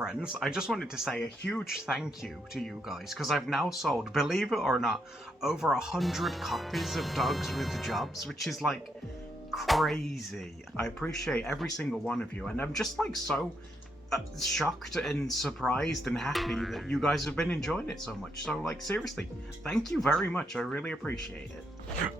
friends, I just wanted to say a huge thank you to you guys, because I've now sold, believe it or not, over 100 copies of Dogs with Jobs, which is like crazy. I appreciate every single one of you, and I'm just like so shocked and surprised and happy that you guys have been enjoying it so much. So like, seriously, thank you very much. I really appreciate it.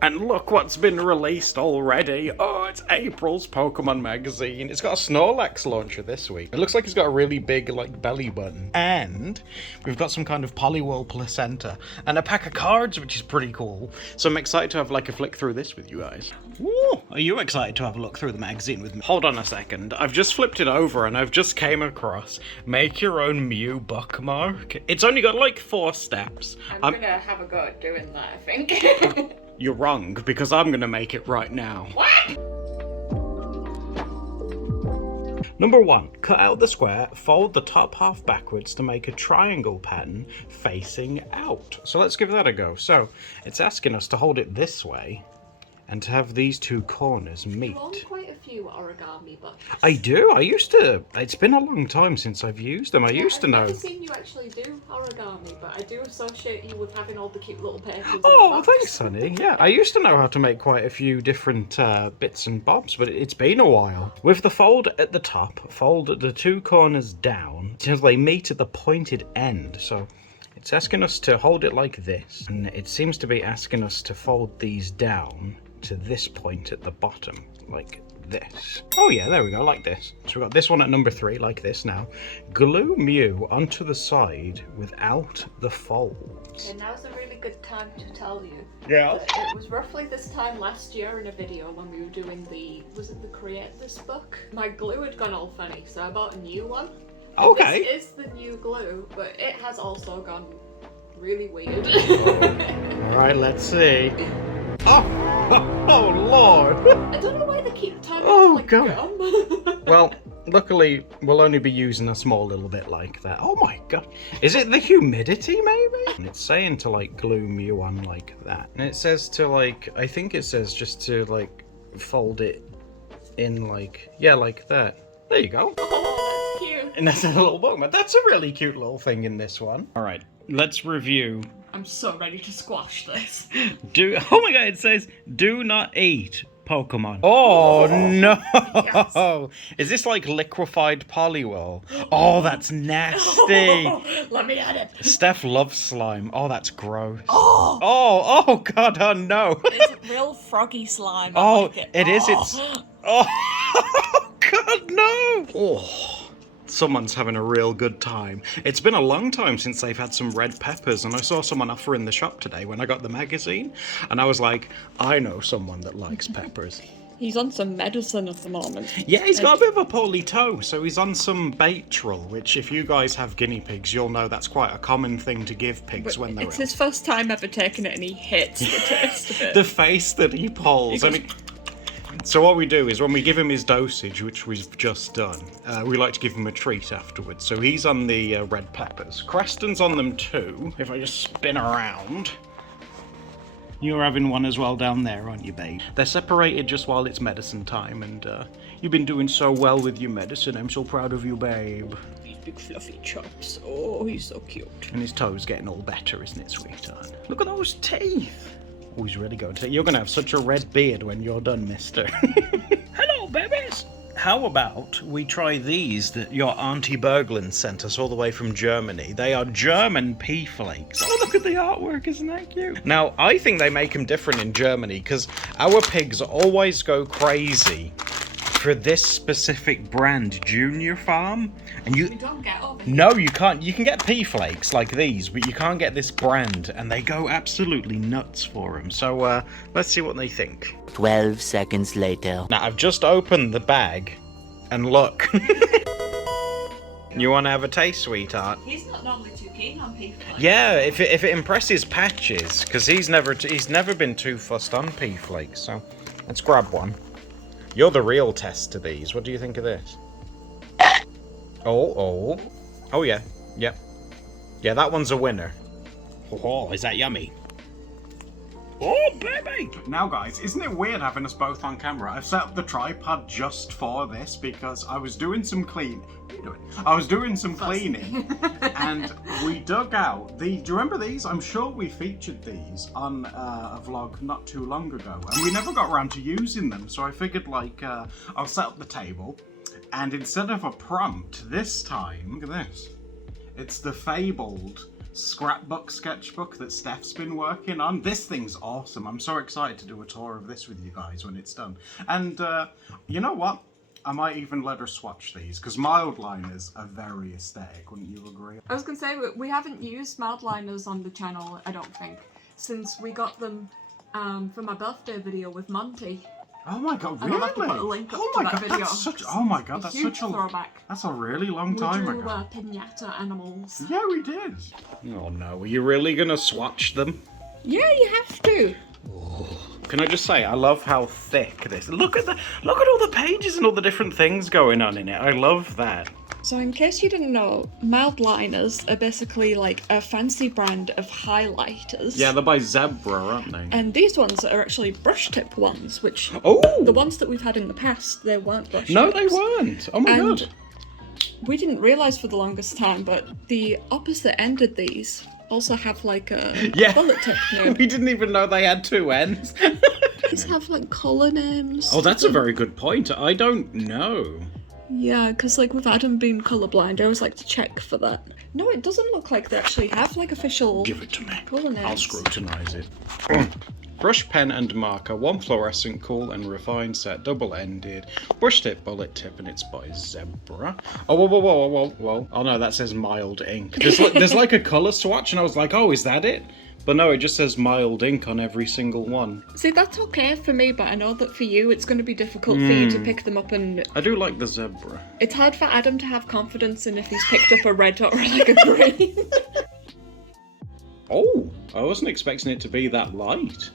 And look what's been released already. Oh, it's April's Pokemon magazine. It's got a Snorlax launcher this week. It looks like it's got a really big like belly button. And we've got some kind of Poliwhirl placenta and a pack of cards, which is pretty cool. So I'm excited to have like a flick through this with you guys. Ooh, are you excited to have a look through the magazine with me? Hold on a second. I've just flipped it over and I've just came across Make Your Own Mew bookmark. It's only got like 4 steps. I'm gonna have a go at doing that, I think. You're wrong, because I'm gonna make it right now. What? Number 1, cut out the square, fold the top half backwards to make a triangle pattern facing out. So let's give that a go. So it's asking us to hold it this way and to have these 2 corners meet. You own quite a few origami books. I do. I used to. It's been a long time since I've used them. I used to know. I've never seen you actually do origami, but I do associate you with having all the cute little papers. Oh, thanks, honey. Yeah, I used to know how to make quite a few different bits and bobs, but it's been a while. With the fold at the top, fold the 2 corners down until they meet at the pointed end. So it's asking us to hold it like this, and it seems to be asking us to fold these down to this point at the bottom, like this. Oh yeah, there we go, like this. So we've got this one at number 3, like this now. Glue Mew onto the side without the folds. And now's a really good time to tell you. Yeah. It was roughly this time last year in a video when we were doing was it the Create This book? My glue had gone all funny, so I bought a new one. Okay. This is the new glue, but it has also gone really weird. Alright, let's see. Oh Lord! I don't know why they keep turning Oh, like God. gum. Well, luckily we'll only be using a small little bit like that. Oh my god. Is it the humidity maybe? And it's saying to like glue Mew on like that. And it says to like, I think it says just to like fold it in like, yeah, like that. There you go. Oh, that's cute. And that's a little bookmark. That's a really cute little thing in this one. Alright, let's review. I'm so ready to squash this. Oh my god, it says, do not eat Pokemon. Oh no! Yes. Is this like liquefied Poliwhirl? Oh, that's nasty. Let me at it. Steph loves slime. Oh, that's gross. Oh, Oh god, oh no. it's real froggy slime. I Oh, like it. it is, it's... Oh, god, no. Oh. Someone's having a real good time. It's been a long time since they've had some red peppers, and I saw someone offer in the shop today when I got the magazine, and I was like, I know someone that likes peppers. He's on some medicine at the moment. Yeah, he's got a bit of a poorly toe, so he's on some Baytril, which if you guys have guinea pigs, you'll know that's quite a common thing to give pigs when they're It's ill. his first time ever taking it, and he hates the taste of it. The face that he pulls. I mean, so what we do is when we give him his dosage, which we've just done, we like to give him a treat afterwards. So he's on the red peppers. Creston's on them too. If I just spin around. You're having one as well down there, aren't you, babe? They're separated just while it's medicine time, and you've been doing so well with your medicine. I'm so proud of you, babe. These big fluffy chops. Oh, he's so cute. And his toe's getting all better, isn't it, sweetheart? Look at those teeth. Oh, he's really going to... You're going to have such a red beard when you're done, mister. Hello, babies. How about we try these that your Auntie Berglund sent us all the way from Germany? They are German pea flakes. Oh, look at the artwork. Isn't that cute? Now, I think they make them different in Germany because our pigs always go crazy for this specific brand, Junior Farm. And We don't get over. No, you can't. You can get pea flakes like these, but you can't get this brand, and they go absolutely nuts for them. So let's see what they think. 12 seconds later. Now, I've just opened the bag, and look. You want to have a taste, sweetheart? He's not normally too keen on pea flakes. Yeah, if it impresses Patches, because he's never been too fussed on pea flakes. So let's grab one. You're the real test to these. What do you think of this? Oh yeah, yeah, that one's a winner. Oh, is that yummy? Oh, baby! Now, guys, isn't it weird having us both on camera? I've set up the tripod just for this because I was doing some cleaning. What are you doing? I was doing some cleaning and we dug out the... Do you remember these? I'm sure we featured these on a vlog not too long ago and we never got around to using them. So I figured, like, I'll set up the table and instead of a prompt this time, look at this. It's the fabled scrapbook sketchbook that Steph's been working on. This thing's awesome. I'm so excited to do a tour of this with you guys when it's done. And you know what? I might even let her swatch these because Mildliners are very aesthetic, wouldn't you agree? I was gonna say, we haven't used Mildliners on the channel, I don't think, since we got them for my birthday video with Monty. Oh my god, really? I'll have to put a link up to that video. That's such, oh my god, that's huge such a throwback. That's a really long time we drew, ago. Pinata animals. Yeah, we did. Oh no, are you really gonna swatch them? Yeah, you have to. Oh. Can I just say, I love how thick this. Look at all the pages and all the different things going on in it. I love that. So in case you didn't know, Mildliners are basically like a fancy brand of highlighters. Yeah, they're by Zebra, aren't they? And these ones are actually brush tip ones, which the ones that we've had in the past, they weren't brush tips. No, they weren't. Oh my god. We didn't realise for the longest time, but the opposite end of these also have like a bullet tip name. We didn't even know they had two ends. These have like colour names. Oh, that's a very good point. I don't know. Yeah, because like with Adam being colourblind, I always like to check for that. No, it doesn't look like they actually have like official Give it to me. colour names. I'll scrutinise it. Brush, pen and marker, one fluorescent, cool and refined set, double-ended, brush tip, bullet tip, and it's by Zebra. Oh, whoa. Oh no, that says mild ink. There's like a colour swatch and I was like, oh, is that it? But no, it just says mild ink on every single one. See, that's okay for me, but I know that for you, it's going to be difficult for you to pick them up and... I do like the Zebra. It's hard for Adam to have confidence in if he's picked up a red or like a green. Oh, I wasn't expecting it to be that light.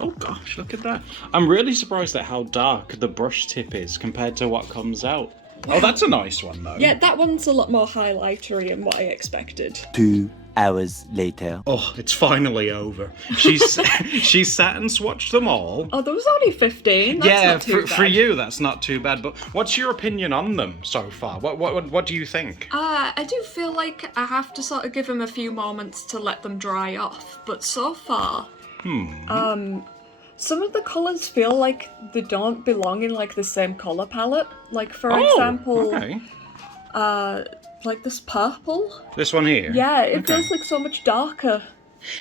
Oh gosh, look at that. I'm really surprised at how dark the brush tip is compared to what comes out. Oh, that's a nice one though. Yeah, that one's a lot more highlightery than what I expected. 2 hours later. Oh, it's finally over. She's sat and swatched them all. Oh, there was only 15. That's not too bad. For you, that's not too bad. But what's your opinion on them so far? What do you think? I do feel like I have to sort of give them a few moments to let them dry off. But so far, some of the colours feel like they don't belong in like the same colour palette. Like for example, okay. Like this purple. This one here? Yeah, it feels like so much darker.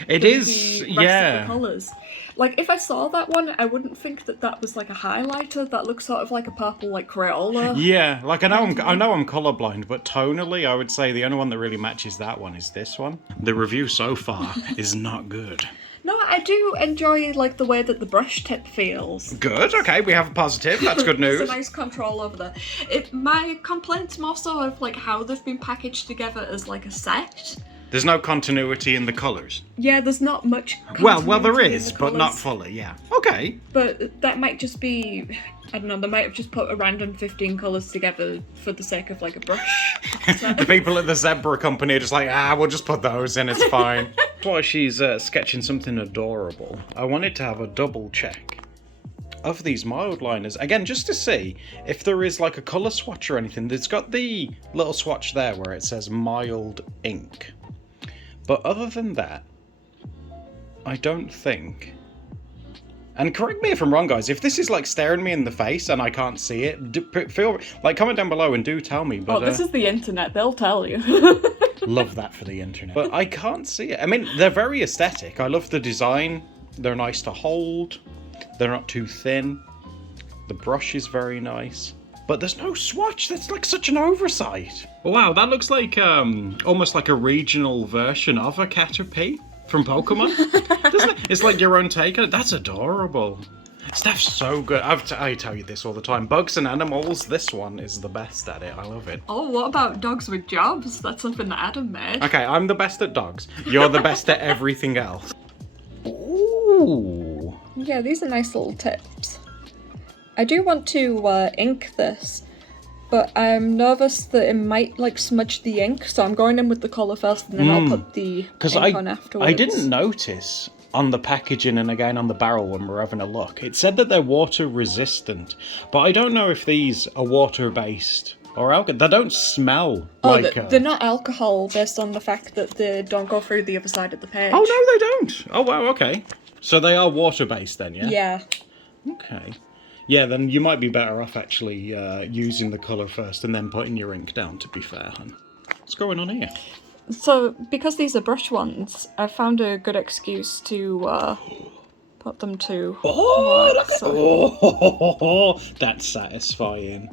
It is, the rest of the colours. Like if I saw that one, I wouldn't think that that was like a highlighter. That looks sort of like a purple like Crayola. Yeah, like I know I'm colourblind, but tonally I would say the only one that really matches that one is this one. The review so far is not good. No, I do enjoy like the way that the brush tip feels. Good, okay, we have a positive, that's good news. It's a nice control over there. My complaint's more so of like how they've been packaged together as like a set. There's no continuity in the colours. Yeah, there's not much well, there in is, the but not colours. fully, yeah. Okay. But that might just be, I don't know, they might have just put a random 15 colours together for the sake of like a brush. The people at the Zebra company are just like, we'll just put those in, it's fine. That's why she's sketching something adorable. I wanted to have a double check of these Mildliners. Again, just to see if there is like a colour swatch or anything. There's got the little swatch there where it says mild ink. But other than that, I don't think... And correct me if I'm wrong, guys. If this is like staring me in the face and I can't see it, feel like comment down below and do tell me. But this is the internet. They'll tell you. Love that for the internet. But I can't see it. I mean, they're very aesthetic. I love the design. They're nice to hold. They're not too thin. The brush is very nice. But there's no swatch. That's like such an oversight. Wow, that looks like almost like a regional version of a Caterpie from Pokemon. Doesn't it? It's like your own take on it. That's adorable. Steph's so good. I tell you this all the time. Bugs and animals, this one is the best at it. I love it. Oh, what about dogs with jobs? That's something that Adam made. Okay, I'm the best at dogs. You're the best at everything else. Ooh. Yeah, these are nice little tips. I do want to ink this, but I'm nervous that it might like smudge the ink, so I'm going in with the colour first and then I'll put the ink on afterwards. I didn't notice on the packaging and again on the barrel when we're having a look. It said that they're water resistant, but I don't know if these are water based or alcohol. They don't smell like... they're not alcohol based on the fact that they don't go through the other side of the page. Oh, no, they don't. Oh, wow, okay. So they are water based then, yeah? Yeah. Okay. Yeah, then you might be better off actually using the colour first and then putting your ink down, to be fair, hun. What's going on here? So, because these are brush ones, I found a good excuse to put them to Oh, work, look at that's satisfying.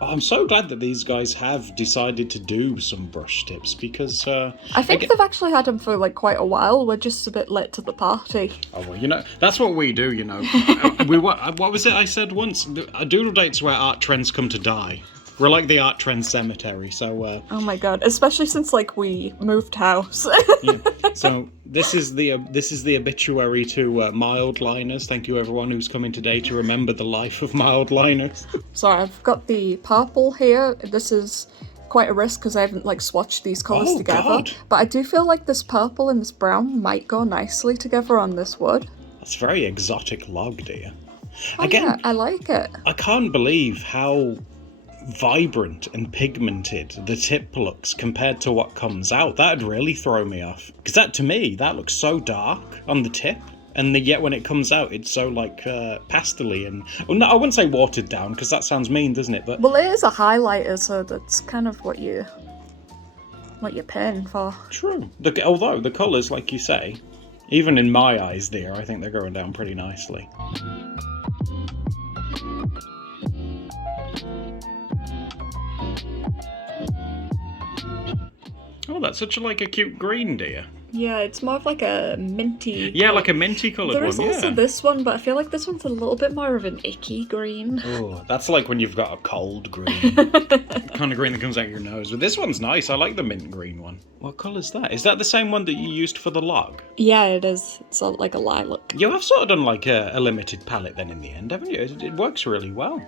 Oh, I'm so glad that these guys have decided to do some brush tips because... I think they've actually had them for like quite a while. We're just a bit late to the party. Oh, well, you know, that's what we do, you know. What was it I said once? A Doodle Date's where art trends come to die. We're like the art trend cemetery, so... Oh my god, especially since, like, we moved house. Yeah. So, this is the obituary to Mildliners. Thank you, everyone who's coming today to remember the life of Mildliners. So, I've got the purple here. This is quite a risk because I haven't, like, swatched these colours together. God. But I do feel like this purple and this brown might go nicely together on this wood. That's very exotic log, dear. Oh, Again, yeah, I like it. I can't believe how vibrant and pigmented the tip looks compared to what comes out. That'd really throw me off, because that, to me, that looks so dark on the tip, and yet when it comes out it's so like pastely and, well, no, I wouldn't say watered down because that sounds mean, doesn't it? But Well, it is a highlighter, so that's kind of what you're paying for. true. Although the colours, like you say, even in my eyes there, I think they're going down pretty nicely. Oh, that's such a cute green, dear. Yeah, it's more of like a minty... Yeah, like a minty coloured one, There is also this one, but I feel like this one's a little bit more of an icky green. Oh, that's like when you've got a cold green. The kind of green that comes out your nose. But this one's nice. I like the mint green one. What colour's that? Is that the same one that you used for the log? Yeah, it is. It's like a lilac. You have sort of done like a limited palette then in the end, haven't you? It works really well.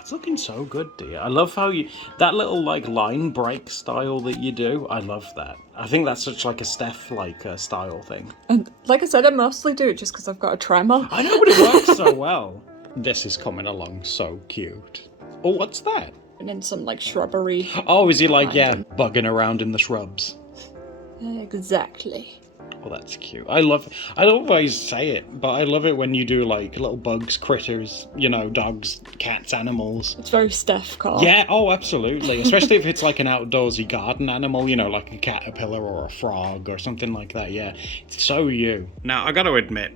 It's looking so good, dear. I love how that little line break style that you do. I love that. I think that's such like a Steph style thing. And like I said, I mostly do it just because I've got a tremor. I know, but it works so well. This is coming along so cute. Oh, what's that? And then some shrubbery. Oh, is he bugging around in the shrubs? Exactly. Oh, that's cute. I don't always say it, but I love it when you do little bugs, critters, dogs, cats, animals. It's very Steph core. Yeah, oh, absolutely. Especially if it's like an outdoorsy garden animal, like a caterpillar or a frog or something like that. Yeah, it's so you. Now, I gotta admit,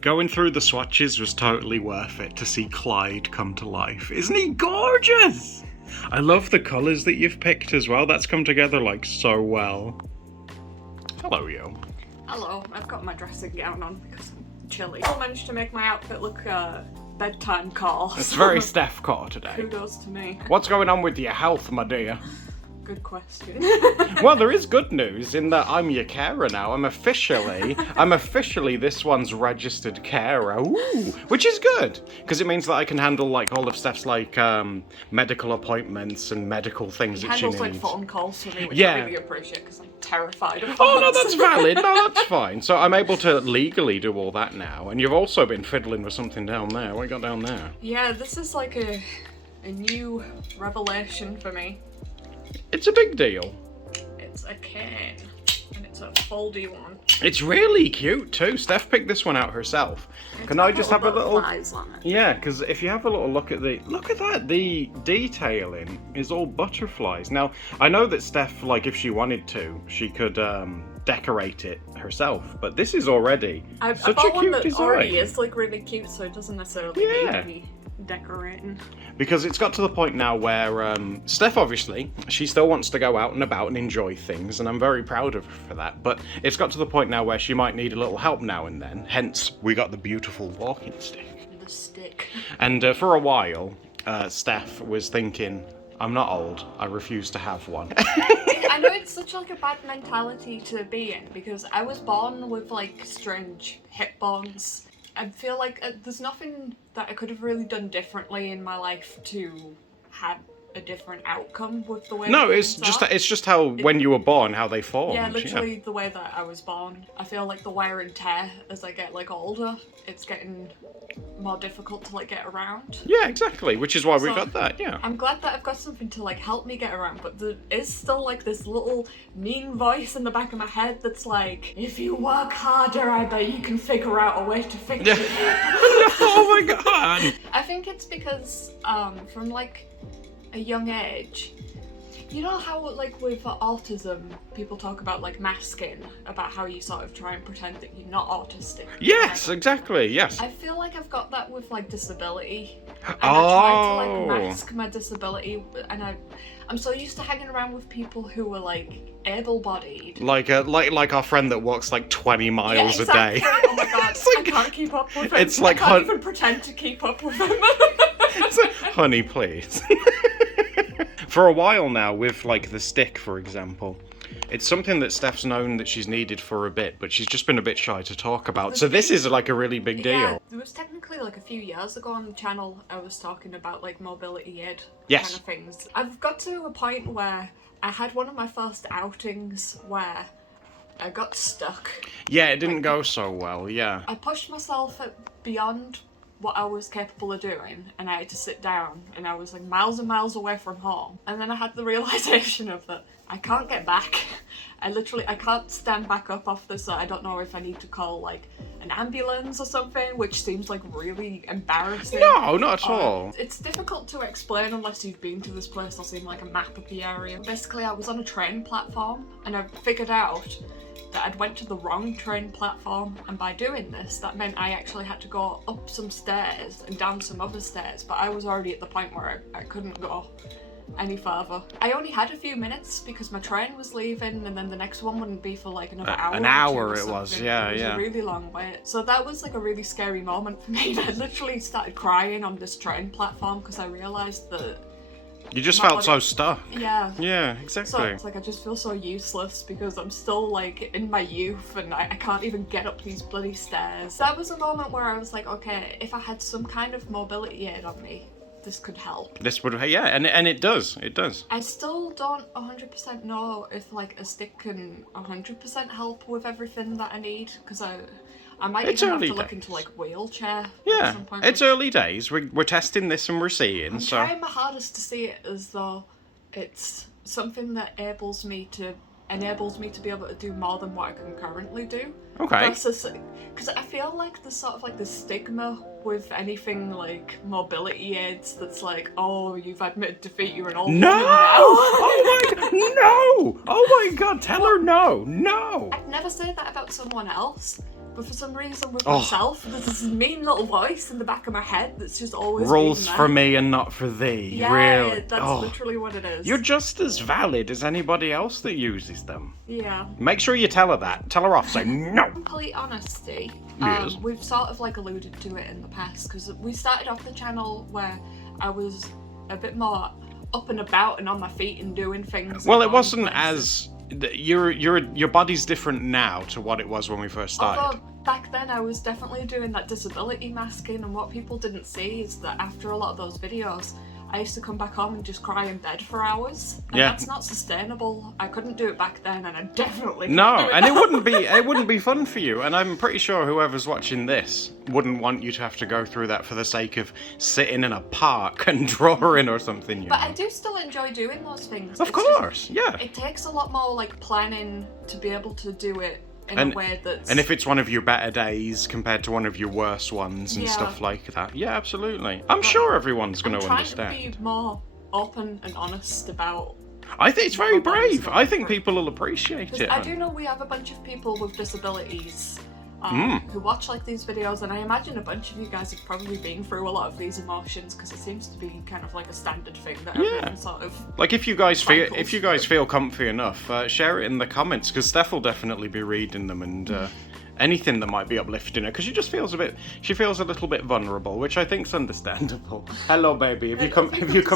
going through the swatches was totally worth it to see Clyde come to life. Isn't he gorgeous? I love the colours that you've picked as well. That's come together so well. Hello, yo. Hello, I've got my dressing gown on because I'm chilly. I managed to make my outfit look bedtime call. It's very Steph core today. Kudos to me. What's going on with your health, my dear? Good question. Well, there is good news in that I'm your carer now. I'm officially this one's registered carer. Ooh, which is good because it means that I can handle all of Steph's medical appointments and medical things that she needs. Handles phone calls for me, which Yeah. I really appreciate because I'm terrified of Oh, no, phones. that's valid. No, that's fine. So I'm able to legally do all that now. And you've also been fiddling with something down there. What you got down there? Yeah, this is like a new revelation for me. It's a big deal. It's a cane, and it's a foldy one. It's really cute too. Steph picked this one out herself. Can I just have a little? Butterflies on it. Yeah, because if you have a little look at that, the detailing is all butterflies. Now, I know that Steph, if she wanted to, she could decorate it herself, but this is already such a cute design. Already is really cute, so it doesn't necessarily need me decorating. Because it's got to the point now where Steph, obviously, she still wants to go out and about and enjoy things, and I'm very proud of her for that, but it's got to the point now where she might need a little help now and then, hence we got the beautiful walking stick. The stick. And for a while, Steph was thinking, I'm not old, I refuse to have one. I know it's such a bad mentality to be in, because I was born with strange hip bones. I feel like there's nothing that I could have really done differently in my life to have a different outcome with the way. No, it's just how when you were born, how they formed. Yeah, literally the way that I was born. I feel like the wear and tear as I get like older, it's getting more difficult to like get around. Yeah, exactly. Which is why we got that. Yeah. I'm glad that I've got something to like help me get around, but there is still like this little mean voice in the back of my head that's like, if you work harder, I bet you can figure out a way to fix it. Oh my god. I think it's because from like a young age, you know how like with autism people talk about like masking, about how you sort of try and pretend that you're not autistic. Yes, exactly. Yes. I feel like I've got that with like disability, and I try to like mask my disability, and I'm so used to hanging around with people who are like able-bodied, like our friend that walks like 20 miles a day. Oh my god, I can't keep up with him. It's like I can't even pretend to keep up with him. It's like, honey, please. For a while now, with like the stick, for example, it's something that Steph's known that she's needed for a bit, but she's just been a bit shy to talk about. So this is like a really big deal. Yeah, there was technically like a few years ago on the channel I was talking about like mobility aid Yes. kind of things. I've got to a point where I had one of my first outings where I got stuck. Yeah, it didn't go so well, yeah. I pushed myself beyond what I was capable of doing, and I had to sit down, and I was like miles and miles away from home, and then I had the realization of that I can't get back. I can't stand back up off this, so I don't know if I need to call like an ambulance or something, which seems like really embarrassing. No, not at all. It's difficult to explain unless you've been to this place or seen like a map of the area. Basically, I was on a train platform, and I figured out that I'd went to the wrong train platform, and by doing this that meant I actually had to go up some stairs and down some other stairs, but I was already at the point where I couldn't go any further. I only had a few minutes because my train was leaving, and then the next one wouldn't be for like another hour. An hour it was, yeah, It was yeah. a really long wait. So that was like a really scary moment for me. I literally started crying on this train platform because I realised that You just felt so stuck. yeah. Yeah, So exactly. it's like I just feel so useless because I'm still like in my youth and I can't even get up these bloody stairs. That was a moment where I was like, okay, if I had some kind of mobility aid on me, this could help. This would, yeah, and it does. It does. I still don't 100% know if like a stick can 100% help with everything that I need, because I might It's even have early to look days. into like wheelchair at Yeah, some point. it's early days. We're testing this and we're seeing. I'm So trying my hardest to see it as though it's something that enables me to be able to do more than what I can currently do. okay. Because I feel like there's sort of like the stigma with anything like mobility aids that's like, oh, you've admitted defeat, you're an old No! woman now. Oh my god! No! Oh my god! Tell her no! No! I'd never say that about someone else, but for some reason with Oh. myself, there's this mean little voice in the back of my head that's just always Rules been there. for me and not for thee. Yeah, really? that's Oh. literally what it is. You're just as valid as anybody else that uses them. Yeah. Make sure you tell her that. Tell her off. Say no. Complete honesty, Yes. we've sort of like alluded to it in the past, because we started off the channel where I was a bit more up and about and on my feet and doing things. Well, and it wasn't going places. as your body's different now to what it was when we first started. Although back then I was definitely doing that disability masking, and what people didn't see is that after a lot of those videos, I used to come back home and just cry in bed for hours. And Yeah. that's not sustainable. I couldn't do it back then, and I definitely couldn't No, do it and now. it wouldn't be fun for you. And I'm pretty sure whoever's watching this wouldn't want you to have to go through that for the sake of sitting in a park and drawing or something. You But know? I do still enjoy doing those things. Of It's just- course, yeah. It takes a lot more like planning to be able to do it in And- a way that's... And if it's one of your better days compared to one of your worse ones and Yeah. stuff like that, yeah, absolutely. I'm sure everyone's going I'm to trying understand. to be more open and honest about... I think it's very Well, that is brave. I think not people will appreciate Because it. I do know we have a bunch of people with disabilities Hmm. who watch like these videos, and I imagine a bunch of you guys have probably been through a lot of these emotions, because it seems to be kind of like a standard thing that everyone sort of... Like if you guys Cycles. feel comfy enough, share it in the comments, because Steph will definitely be reading them, and anything that might be uplifting her, because she feels a little bit vulnerable, which I think's understandable. Hello, baby. Have you come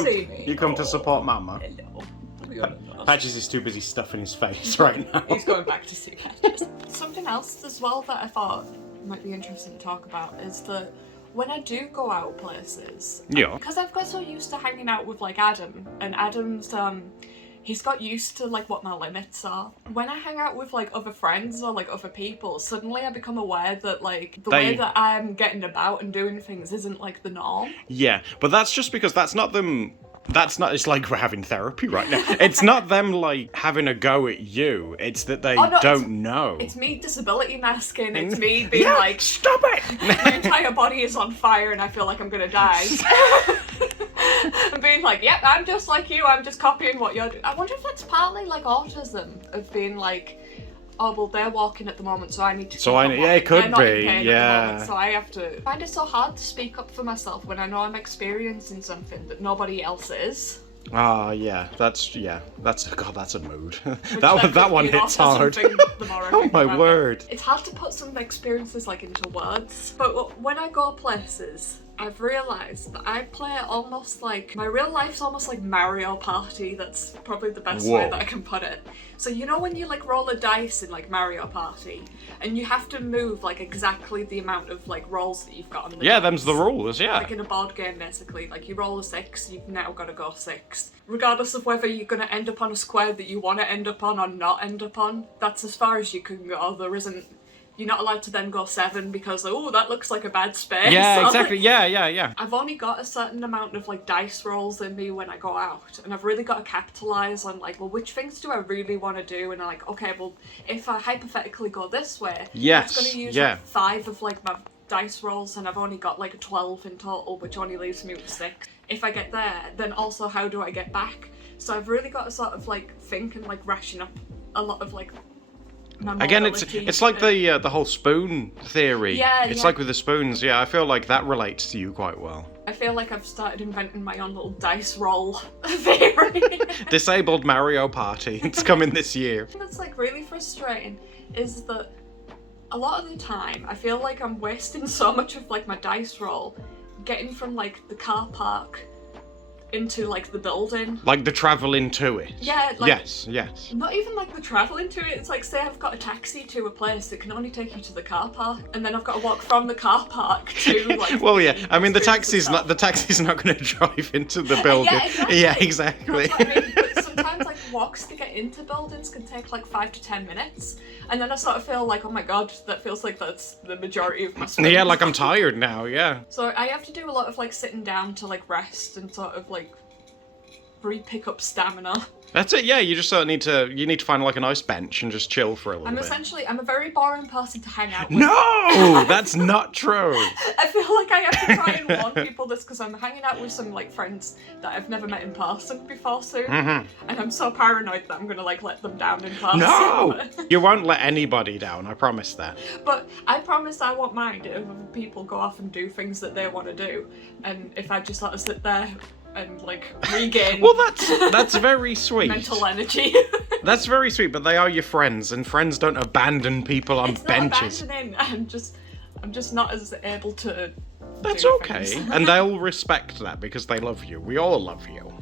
see me? you come to support Mama? Hello. Patches is too busy stuffing his face right now. He's going back to see Patches. Something else as well that I thought might be interesting to talk about is that when I do go out places, Yeah. because I've got so used to hanging out with like Adam, and Adam's he's got used to like what my limits are. When I hang out with like other friends or like other people, suddenly I become aware that like the way that I'm getting about and doing things isn't like the norm. Yeah, but that's just because that's not them. That's not, it's like we're having therapy right now. It's not them, like, having a go at you. It's that they don't know. It's me disability masking. It's me being like, stop it! My entire body is on fire and I feel like I'm gonna die. I'm being like, yep, I'm just like you. I'm just copying what you're doing. I wonder if that's partly like autism, of being like, oh, well, they're walking at the moment, so I need to keep on walking. Yeah, it could they're not in be, pain yeah. at the moment, so I have to. I find it so hard to speak up for myself when I know I'm experiencing something that nobody else is. Ah, that's God, that's a mood. that one hits hard. Oh my word. It's hard to put some experiences like into words, but when I go places, I've realised that I play it almost like, my real life's almost like Mario Party. That's probably the best way that I can put it. So you know when you like roll a dice in like Mario Party, and you have to move like exactly the amount of like rolls that you've got on the dice. Them's the rules, yeah. Like in a board game basically, like you roll a 6, you've now got to go 6. Regardless of whether you're going to end up on a square that you want to end up on or not end up on, that's as far as you can go. You're not allowed to then go 7 because, oh, that looks like a bad space. Yeah, exactly. Yeah. I've only got a certain amount of like dice rolls in me when I go out, and I've really got to capitalise on like, well, which things do I really want to do? And I'm like, okay, well, if I hypothetically go this way, yes, it's going to use like 5 of like my dice rolls, and I've only got like 12 in total, which only leaves me with 6. If I get there, then also how do I get back? So I've really got to sort of like think and like ration up a lot of like. Again, it's like the whole spoon theory. Yeah, it's like with the spoons. Yeah, I feel like that relates to you quite well. I feel like I've started inventing my own little dice roll theory. Disabled Mario Party. It's coming this year. What's like really frustrating is that a lot of the time I feel like I'm wasting so much of like my dice roll getting from like the car park into like the building. Like the travel into it. Yeah, like, yes. Not even like the travel into it. It's like, say I've got a taxi to a place that can only take you to the car park, and then I've got to walk from the car park to like. Well, yeah. I mean, the taxi's not going to drive into the building. Yeah, exactly. That's what I mean. But sometimes like walks to get into buildings can take like 5 to 10 minutes, and then I sort of feel like, oh my god, that feels like that's the majority of my sprint. Yeah, like I'm tired now. Yeah. So I have to do a lot of like sitting down to like rest and sort of like re-pick up stamina. That's it, yeah, you just sort of need to find like a nice bench and just chill for a little bit. I'm a very boring person to hang out with. No! That's not true! I feel like I have to try and warn people this because I'm hanging out with some like friends that I've never met in person before soon. And I'm so paranoid that I'm gonna like let them down in person. No! You won't let anybody down, I promise that. But I promise I won't mind if people go off and do things that they want to do. And if I just let us sit there and like regain well, that's very sweet. Mental energy. That's very sweet, but they are your friends, and friends don't abandon people on benches. Not abandoning, I'm just not as able to. That's okay, and they'll respect that because they love you. We all love you.